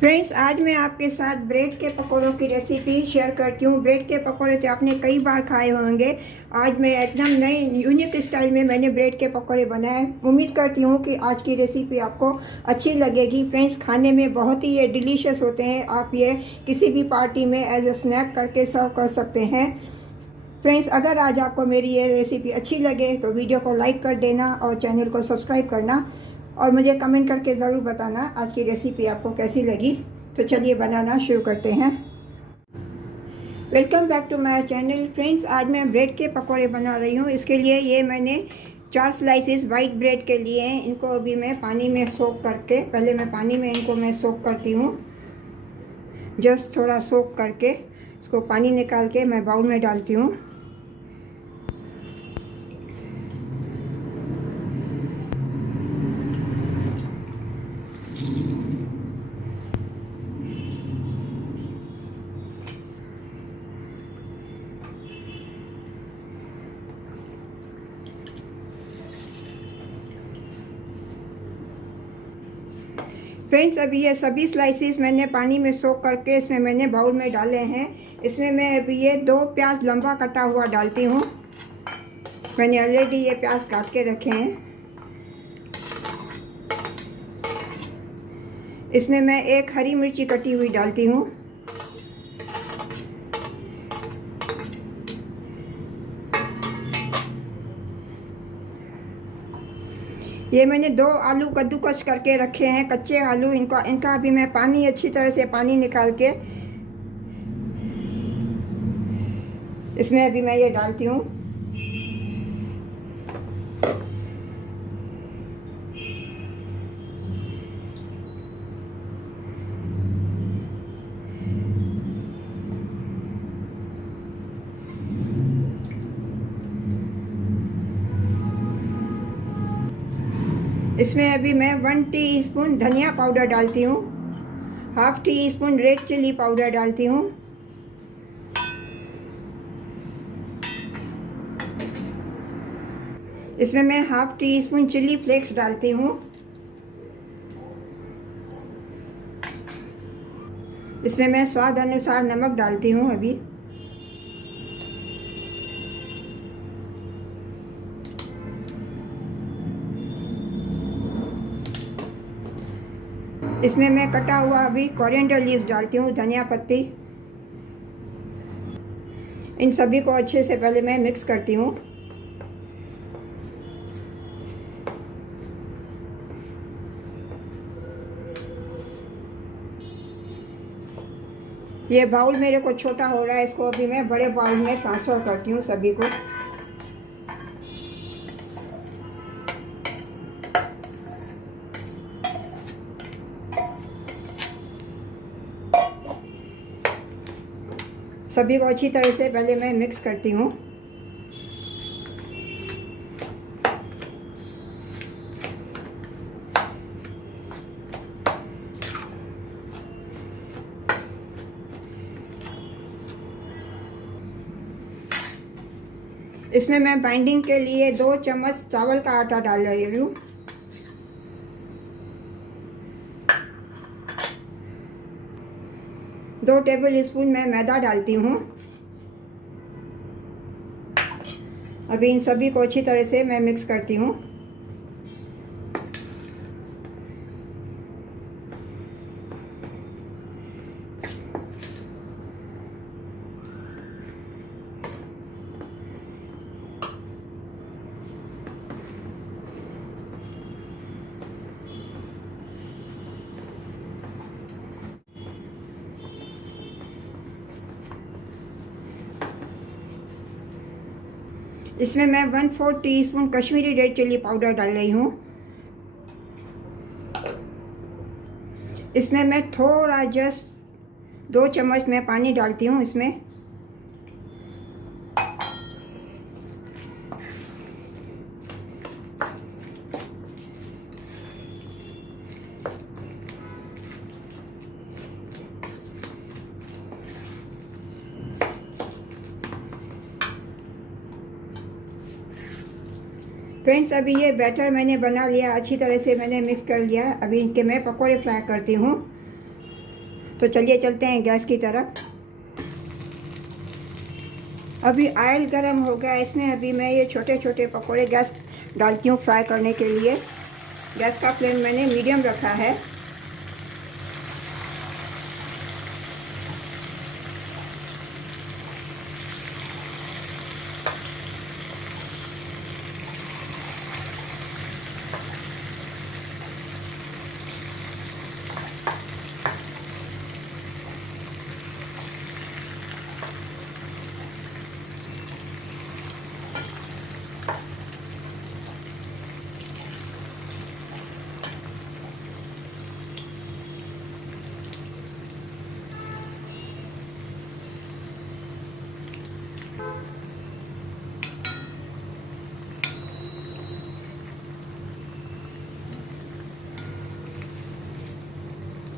Friends, आज मैं आपके साथ ब्रेड के पकौड़ों की रेसिपी शेयर करती हूँ। ब्रेड के पकौड़े तो आपने कई बार खाए होंगे। आज मैं एकदम नए यूनिक स्टाइल में मैंने ब्रेड के पकौड़े बनाए। उम्मीद करती हूँ कि आज की रेसिपी आपको अच्छी लगेगी। फ्रेंड्स, खाने में बहुत ही ये डिलीशियस होते हैं। आप ये किसी भी पार्टी में एज ए स्नैक करके सर्व कर सकते हैं। फ्रेंड्स, अगर आज आपको मेरी ये रेसिपी अच्छी लगे तो वीडियो को लाइक कर देना और चैनल को सब्सक्राइब करना और मुझे कमेंट करके ज़रूर बताना आज की रेसिपी आपको कैसी लगी। तो चलिए बनाना शुरू करते हैं। Welcome back to my channel. Friends, आज मैं ब्रेड के पकौड़े बना रही हूँ। इसके लिए ये मैंने 4 स्लाइसेस वाइट ब्रेड के लिए हैं। इनको अभी मैं पानी में सोक करके, पहले मैं पानी में इनको मैं सोक करती हूँ। जस्ट थोड़ा सोक करके इसको पानी निकाल के मैं बाउल में डालती हूँ। फ्रेंड्स, अभी ये सभी स्लाइसेस मैंने पानी में सोक करके इसमें मैंने बाउल में डाले हैं। इसमें मैं अभी ये 2 प्याज लंबा कटा हुआ डालती हूँ। मैंने ऑलरेडी ये प्याज काट के रखे हैं। इसमें मैं 1 हरी मिर्ची कटी हुई डालती हूँ। ये मैंने 2 आलू कद्दूकस करके रखे हैं, कच्चे आलू। इनका अभी मैं पानी अच्छी तरह से पानी निकाल के इसमें अभी मैं ये डालती हूँ। इसमें अभी मैं 1 टीस्पून धनिया पाउडर डालती हूँ, ½ टीस्पून रेड चिली पाउडर डालती हूँ, इसमें मैं ½ टीस्पून चिली फ्लेक्स डालती हूँ, इसमें मैं स्वाद अनुसार नमक डालती हूँ। अभी इसमें मैं कटा हुआ अभी कोरिएंडर लीव्स डालती हूँ, धनिया पत्ती। इन सभी को अच्छे से पहले मैं मिक्स करती हूँ। ये बाउल मेरे को छोटा हो रहा है, इसको अभी मैं बड़े बाउल में ट्रांसफ़र करती हूँ सभी को। सभी को अच्छी तरह से पहले मैं मिक्स करती हूँ। इसमें मैं बाइंडिंग के लिए 2 चम्मच चावल का आटा डाल रही हूँ। दो टेबल स्पून मैं मैदा डालती हूँ। अभी इन सभी को अच्छी तरह से मैं मिक्स करती हूँ। इसमें मैं 1/4 teaspoon Kashmiri red chilli powder डाल रही हूँ। इसमें मैं थोड़ा जस्ट 2 चम्मच मैं पानी डालती हूँ इसमें। फ्रेंड्स, अभी ये बैटर मैंने बना लिया, अच्छी तरह से मैंने मिक्स कर लिया। अभी इनके मैं पकोड़े फ्राई करती हूँ। तो चलिए चलते हैं गैस की तरफ। अभी ऑयल गरम हो गया, इसमें अभी मैं ये छोटे छोटे पकोड़े गैस डालती हूँ फ्राई करने के लिए। गैस का फ्लेम मैंने मीडियम रखा है।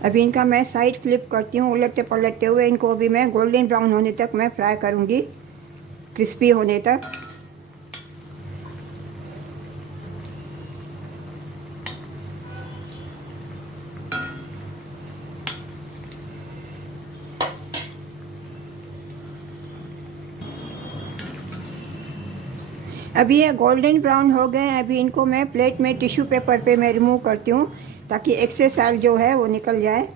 अभी इनका मैं साइड फ्लिप करती हूँ, उलटते पलटते हुए। इनको अभी मैं गोल्डन ब्राउन होने तक मैं फ्राई करूँगी, क्रिस्पी होने तक। अभी ये गोल्डन ब्राउन हो गए हैं। अभी इनको मैं प्लेट में टिश्यू पेपर पे मैं रिमूव करती हूँ ताकि एक्सेस ऑयल जो है वो निकल जाए।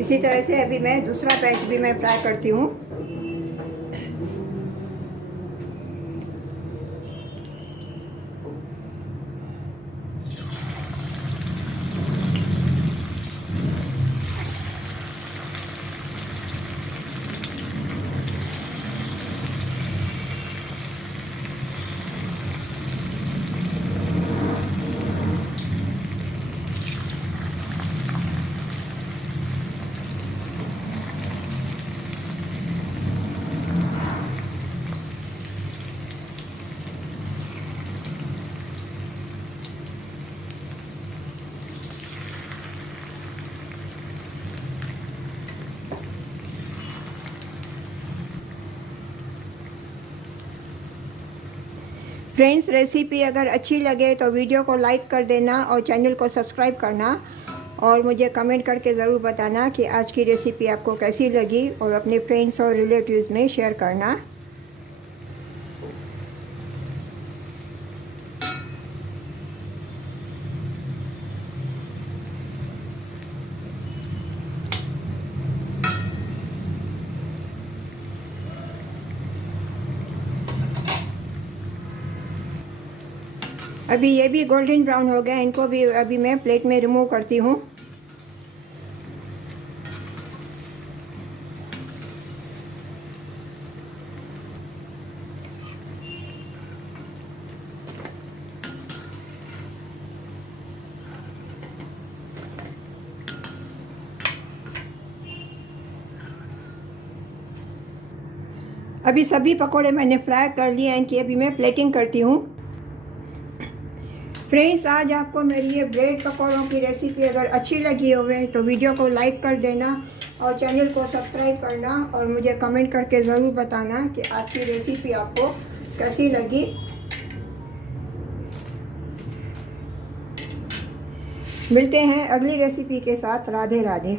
इसी तरह से अभी मैं दूसरा बैच भी मैं फ्राई करती हूँ। फ्रेंड्स, रेसिपी अगर अच्छी लगे तो वीडियो को लाइक कर देना और चैनल को सब्सक्राइब करना, और मुझे कमेंट करके ज़रूर बताना कि आज की रेसिपी आपको कैसी लगी, और अपने फ्रेंड्स और रिलेटिव्स में शेयर करना। अभी ये भी गोल्डन ब्राउन हो गया, इनको भी अभी मैं प्लेट में रिमूव करती हूँ। अभी सभी पकोड़े मैंने फ्राई कर लिए हैं, इनकी अभी मैं प्लेटिंग करती हूँ। फ्रेंड्स, आज आपको मेरी ये ब्रेड पकौड़ों की रेसिपी अगर अच्छी लगी होवे तो वीडियो को लाइक कर देना और चैनल को सब्सक्राइब करना, और मुझे कमेंट करके ज़रूर बताना कि आज की रेसिपी आपको कैसी लगी। मिलते हैं अगली रेसिपी के साथ। राधे राधे।